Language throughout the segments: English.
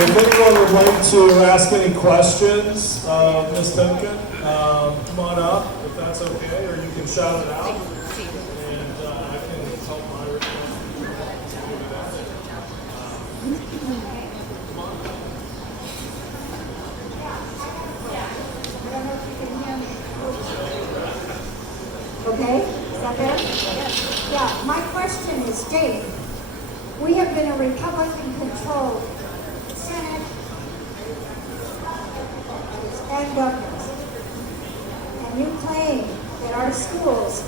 If anyone would like to ask any questions, Ms. Timken, come on up if that's okay, or you can shout it out, and I can help my request. Okay, is that better? Yes. Yeah, my question is, Dave, we have been a Republican-controlled Senate and government, and you claim that our schools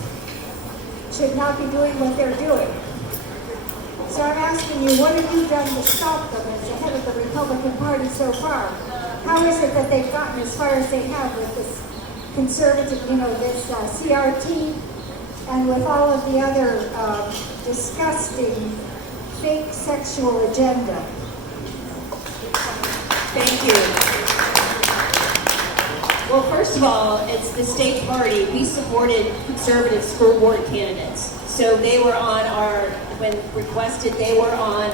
should not be doing what they're doing. So I'm asking you, what have you done to stop them as the head of the Republican Party so far? How is it that they've gotten as far as they have with this conservative, this CRT, and with all of the other disgusting fake sexual agenda? Thank you. Well, first of all, it's the state party. We supported conservative school board candidates. So they were on when requested, they were on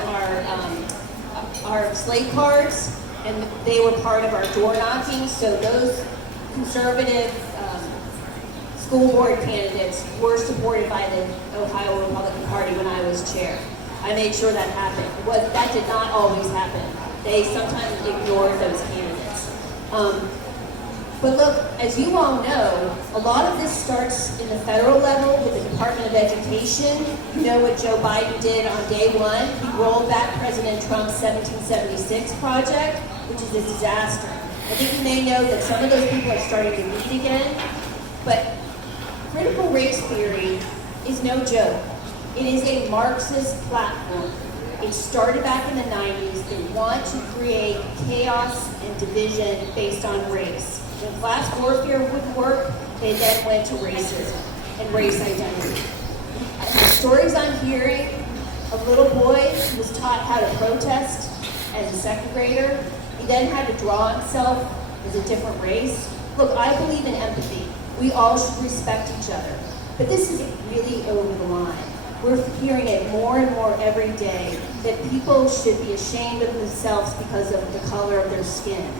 our slate cards, and they were part of our door knocking. So those conservative school board candidates were supported by the Ohio Republican Party when I was chair. I made sure that happened. That did not always happen. They sometimes ignored those candidates. But look, as you all know, a lot of this starts in the federal level with the Department of Education. You know what Joe Biden did on day one? He rolled back President Trump's 1776 project, which is a disaster. I think you may know that some of those people are starting to meet again, but critical race theory is no joke. It is a Marxist platform. It started back in the 90s. They want to create chaos and division based on race. When class warfare wouldn't work, they then went to racism and race identity. The stories I'm hearing, a little boy who was taught how to protest as a second grader. He then had to draw himself as a different race. Look, I believe in empathy. We all should respect each other. But this is really over the line. We're hearing it more and more every day that people should be ashamed of themselves because of the color of their skin.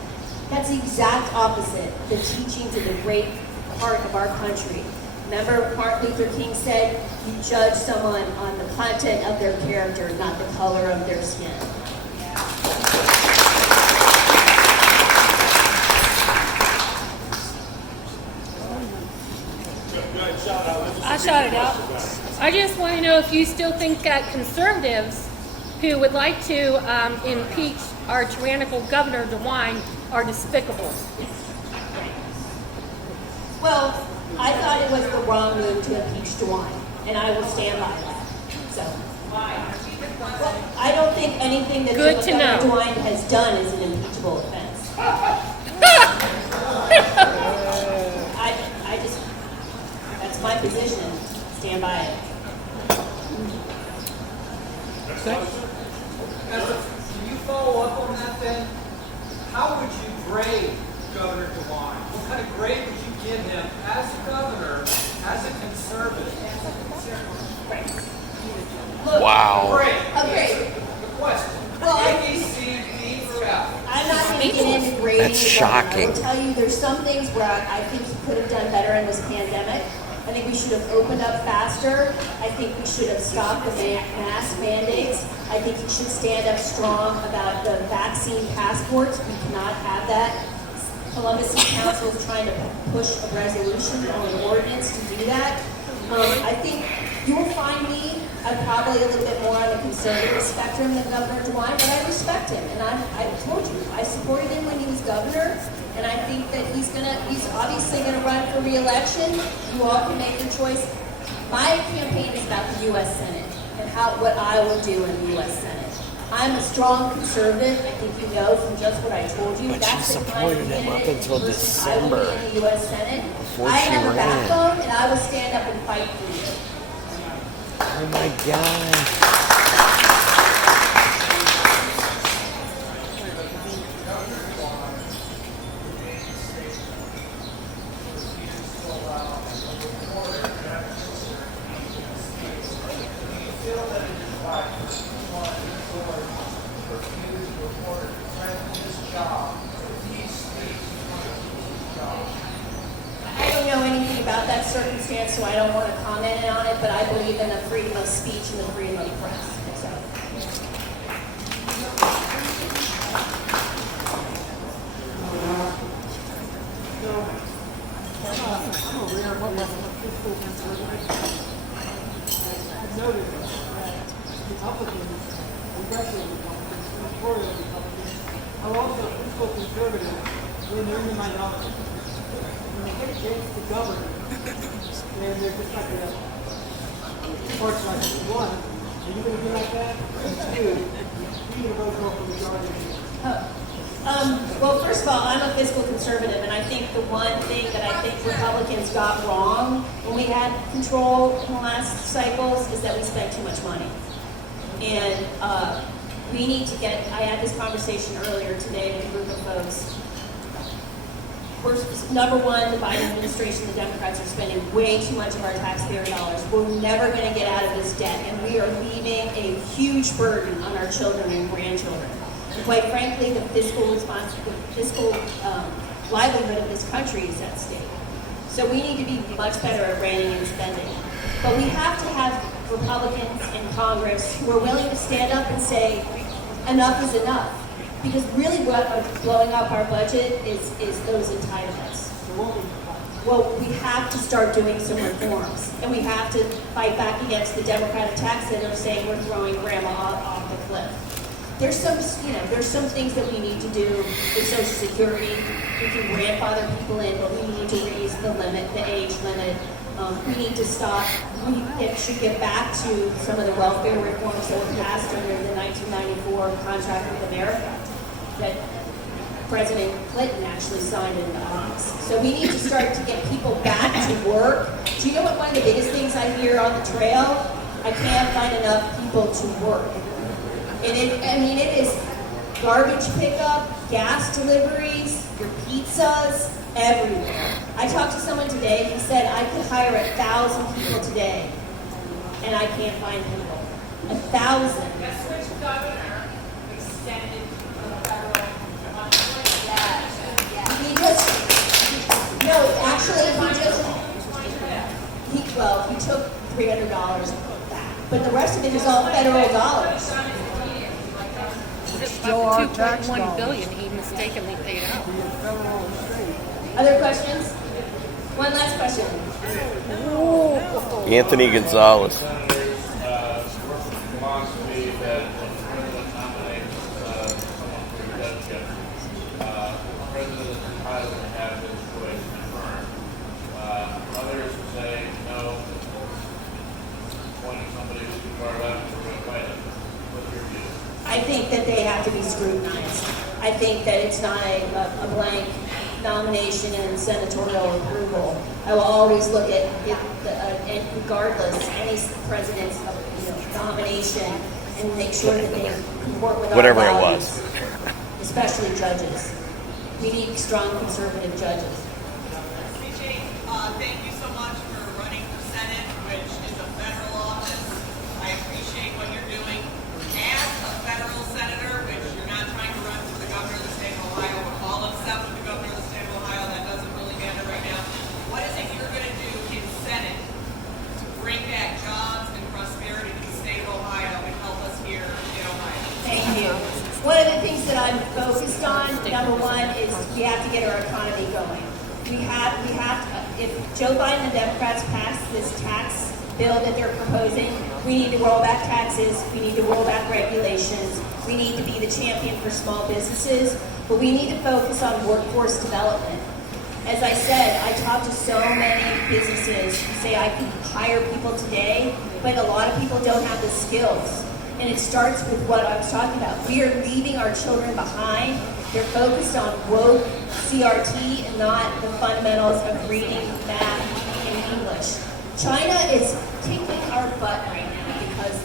That's the exact opposite of the teachings of the great heart of our country. Remember, Martin Luther King said, you judge someone on the content of their character, not the color of their skin. I shot it out. I just want to know if you still think that conservatives who would like to impeach our tyrannical governor, DeWine, are despicable. Well, I thought it was the wrong move to impeach DeWine, and I will stand by that. So, well, I don't think anything that Governor DeWine has done is an impeachable offense. I just, that's my position. Stand by it. Can you follow up on that then? How would you grade Governor DeWine? What kind of grade would you give him as a governor, as a conservative? Look, wow. Great. The question. Well, A, B, C, D, or F. I'm not going to get into grading. That's shocking. I will tell you there's some things where I think he could have done better in this pandemic. I think we should have opened up faster. I think we should have stopped the mask mandates. I think he should stand up strong about the vaccine passports. We cannot have that. Columbus City Council is trying to push a resolution on an ordinance to do that. I think you will find me, I'm probably a little bit more on the conservative spectrum than Governor DeWine, but I respect him. And I told you, I supported him when he was governor. And I think that he's obviously gonna run for re-election. You all can make your choice. My campaign is about the U.S. Senate and what I will do in the U.S. Senate. I'm a strong conservative. I think you know from just what I told you. But that's she the kind of supported him up candidate until person I will December, be in the U.S. Senate. before I she have a ran. backbone, and I will stand up and fight for you. Oh my God. so I don't want to comment on it, but I believe in the freedom of speech and the freedom of press. So. I've noticed that Republicans, congressional Republicans, senatorial Republicans, are also fiscal conservatives when they're in the minority. When they get a chance to govern, then they're just like the parts like one. Are you going to be like that? Two. You're going to vote for the majority. Well, first of all, I'm a fiscal conservative, and I think the one thing that I think Republicans got wrong when we had control in the last cycles is that we spent too much money. And we need to get, I had this conversation earlier today with a group of folks. First, number one, the Biden administration, the Democrats are spending way too much of our taxpayer dollars. We're never going to get out of this debt, and we are leaving a huge burden on our children and grandchildren. Quite frankly, the fiscal livelihood of this country is at stake. So we need to be much better at reining in spending. But we have to have Republicans in Congress who are willing to stand up and say, enough is enough. Because really what's blowing up our budget is those entitlements. Well, we have to start doing some reforms. And we have to fight back against the Democratic tax that are saying we're throwing grandma off the cliff. There's some things that we need to do with Social Security. We can grandfather people in, but we need to raise the limit, the age limit. We need to stop. We should get back to some of the welfare reforms that were passed under the 1994 Contract with America that President Clinton actually signed into office. So we need to start to get people back to work. Do you know what one of the biggest things I hear on the trail? I can't find enough people to work. And it is garbage pickup, gas deliveries, your pizzas, everywhere. I talked to someone today, he said I could hire 1,000 people today, and I can't find people. 1,000. Guess which governor extended the federal unemployment? He just, no, actually, he took $300 back, but the rest of it is all federal dollars. Still our tax $2.1 billion he mistakenly paid out. Other questions? One last question. Anthony Gonzalez. Philosophy that President nominates someone for judgeship, the president is entitled to have his choice confirmed. Others say no, appointing somebody who's too far left, we're going to fight it. What's your view? I think that they have to be scrutinized. I think that it's not a blank nomination and senatorial approval. I will always look at regardless, any president's nomination and make sure that they comport with Whatever our it values, was. especially judges. We need strong conservative judges. CJ, thank you so much for running for Senate, which is a federal office. I appreciate what you're doing. As a federal senator, which you're not trying to run for the governor of the state of Ohio, we're all upset with the governor of the state of Ohio. That doesn't really matter right now. What is it you're going to do in Senate to bring back jobs and prosperity to the state of Ohio and help us here in Ohio? Thank you. One of the things that I'm focused on, number one, is we have to get our economy going. We have to, if Joe Biden and the Democrats pass this tax bill that they're proposing, we need to roll back taxes, we need to roll back regulations, we need to be the champion for small businesses, but we need to focus on workforce development. As I said, I talk to so many businesses who say I can hire people today, but a lot of people don't have the skills. And it starts with what I was talking about. We are leaving our children behind. They're focused on woke CRT and not the fundamentals of reading, math, and English. China is kicking our butt right now because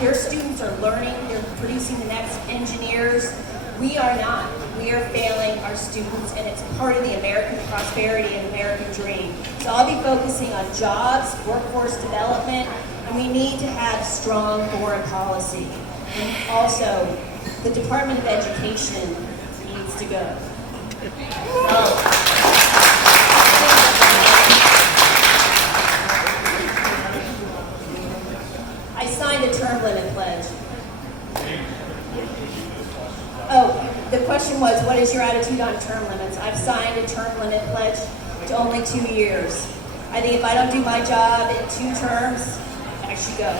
their students are learning, they're producing the next engineers. We are not. We are failing our students, and it's part of the American prosperity and American dream. So I'll be focusing on jobs, workforce development, and we need to have strong foreign policy. And also, the Department of Education needs to go. the question was, what is your attitude on term limits? I've signed a term limit pledge to only 2 years. I think if I don't do my job in 2 terms, I should go.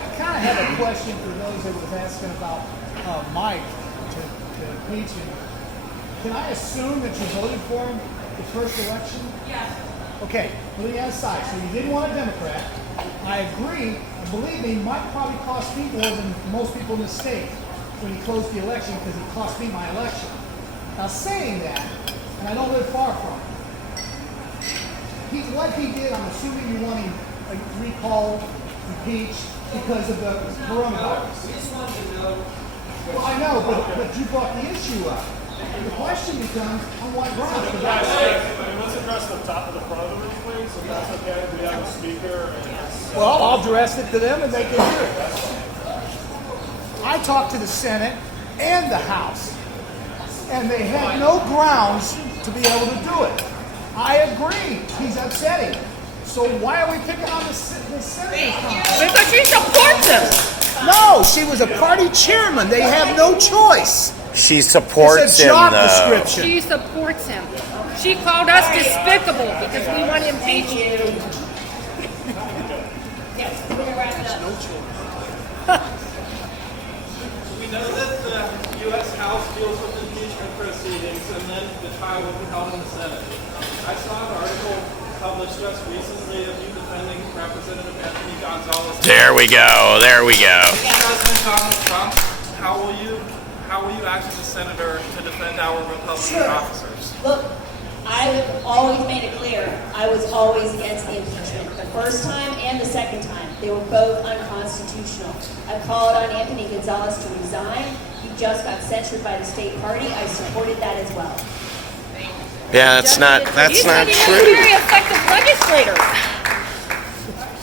I kind of have a question for those that was asking about Mike to Peach. Can I assume that you voted for him the first election? Yes. Okay, putting that aside, so you didn't want a Democrat. I agree, and believe me, Mike probably cost me more than most people in the state when he closed the election because he cost me my election. Now saying that, and I don't live far from him, what he did, I'm assuming you want him recalled, impeached, because of the coronavirus. We just wanted to know. Well, I know, but you brought the issue up. The question becomes, on what grounds? Guys, let's address the top of the front of it, please, if that's okay. We have a speaker. And Well, I'll address it to them and they can hear it. I talked to the Senate and the House, and they had no grounds to be able to do it. I agree. He's upsetting. So why are we picking on the senator's comment? Because she supports him. No, she was a party chairman. They have no choice. She supports It's a him, job though. description. She supports him. She called us despicable because we want to impeach him. Yes, we're gonna wrap it up. We know that the U.S. House deals with impeachment proceedings, and then the trial will be held in the Senate. I saw an article published just recently of you defending Representative Anthony Gonzalez. There we go. There we go. President Donald Trump, how will you act as a senator to defend our Republican officers? Look, I've always made it clear, I was always against the impeachment. The first time and the second time, they were both unconstitutional. I called on Anthony Gonzalez to resign. He just got censured by the state party. I supported that as well. Yeah, that's not He's not even a true. very effective legislator.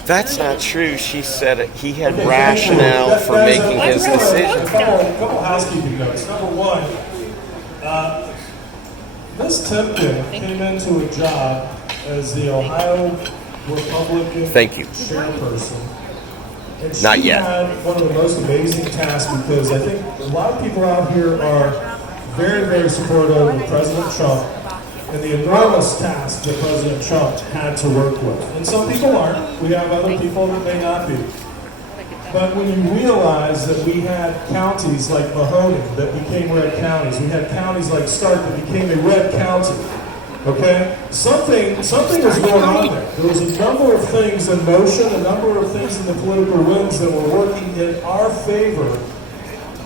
That's not true. She said he had rationale for Guys, making his a decision. couple housekeeping notes. Number one, Ms. Timken came into a job as the Ohio Republican Thank you. chairperson. And she Not yet. had one of the most amazing tasks because I think a lot of people out here are very, very supportive of President Trump and the enormous task that President Trump had to work with. And some people aren't. We have other people that may not be. But when you realize that we had counties like Mahoney that became red counties, we had counties like Stark that became a red county, okay? Something was going on there. There was a number of things in motion, a number of things in the political winds that were working in our favor,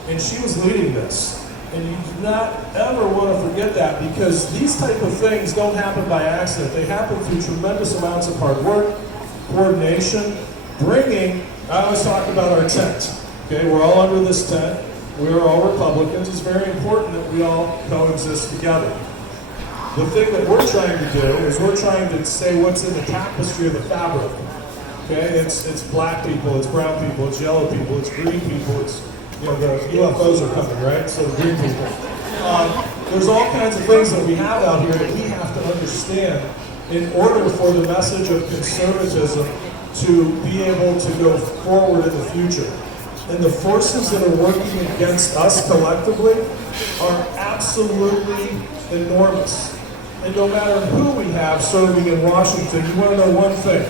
and she was leading this. And you do not ever want to forget that because these type of things don't happen by accident. They happen through tremendous amounts of hard work, coordination, I always talk about our tent. Okay, we're all under this tent. We're all Republicans. It's very important that we all coexist together. The thing that we're trying to do is we're trying to say what's in the tapestry of the fabric. Okay, it's black people, it's brown people, it's yellow people, it's green people, it's the UFOs are coming, right? So the green people. There's all kinds of things that we have out here that we have to understand in order for the message of conservatism to be able to go forward in the future. And the forces that are working against us collectively are absolutely enormous. And no matter who we have serving in Washington, you want to know one thing,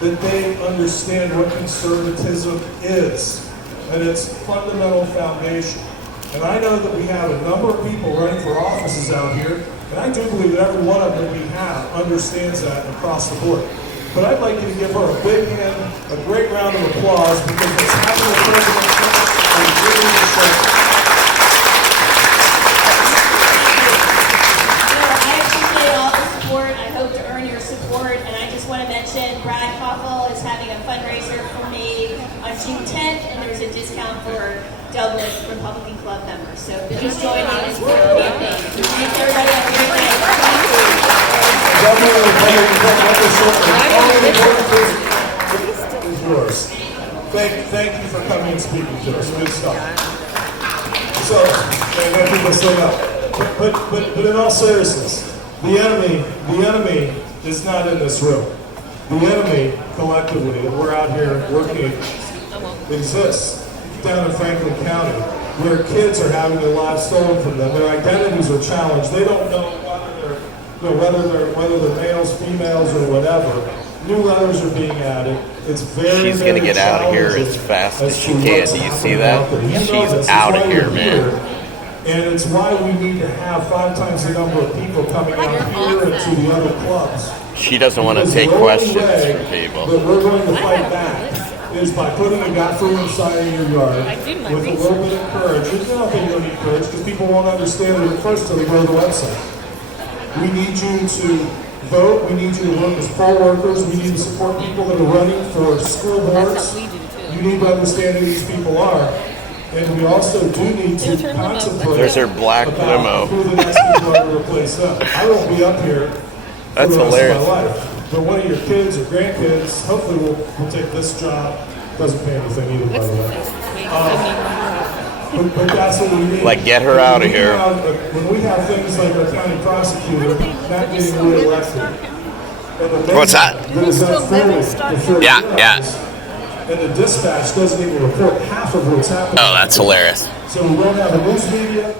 that they understand what conservatism is and its fundamental foundation. And I know that we have a number of people running for offices out here, and I do believe that every one of them we have understands that across the board. But I'd like you to give her a big hand, a great round of applause, because it's happening with President Trump and really I appreciate all the support. I hope to earn your support. And I just want to mention Brad Koffel is having a fundraiser for me on June 10th, and there's a discount for Dublin Republican Club members. So please join me in this campaign. Thanks everybody. Have a great day. is yours. Thank you for coming and speaking to us. Good stuff. So, and I think that's still up. But in all seriousness, the enemy is not in this room. The enemy, collectively, that we're out here working exists down in Franklin County, where kids are having their lives stolen from them. Their identities are challenged. They don't know whether they're males, females, or whatever. New letters are being added. It's very, She's gonna get out of here as fast as she can. Do you see that? She's out of here, man. And it's why we need to have 5 times the number of people coming out here and to the other clubs. She doesn't want to take questions from people. That we're going to fight back is by putting a God-fearing sign in your yard with a little bit of courage. There's nothing you don't need courage because people won't understand it at first until they go to the website. We need you to vote. We need you to work as poll workers. We need to support people that are running for school boards. You need to understand who these people are. And we also do need to contemplate There's her black limo. who the next people are to replace them. I won't be up here That's for the rest hilarious. of my life. But one of your kids or grandkids, hopefully will take this job. Doesn't pay anything either, by the way. But that's what we need. Like, get her out of here. When we have things like our county prosecutor not getting reelected. What's that? Yeah. And the dispatch doesn't even report half of what's happening. Oh, that's hilarious. So we don't have a news media.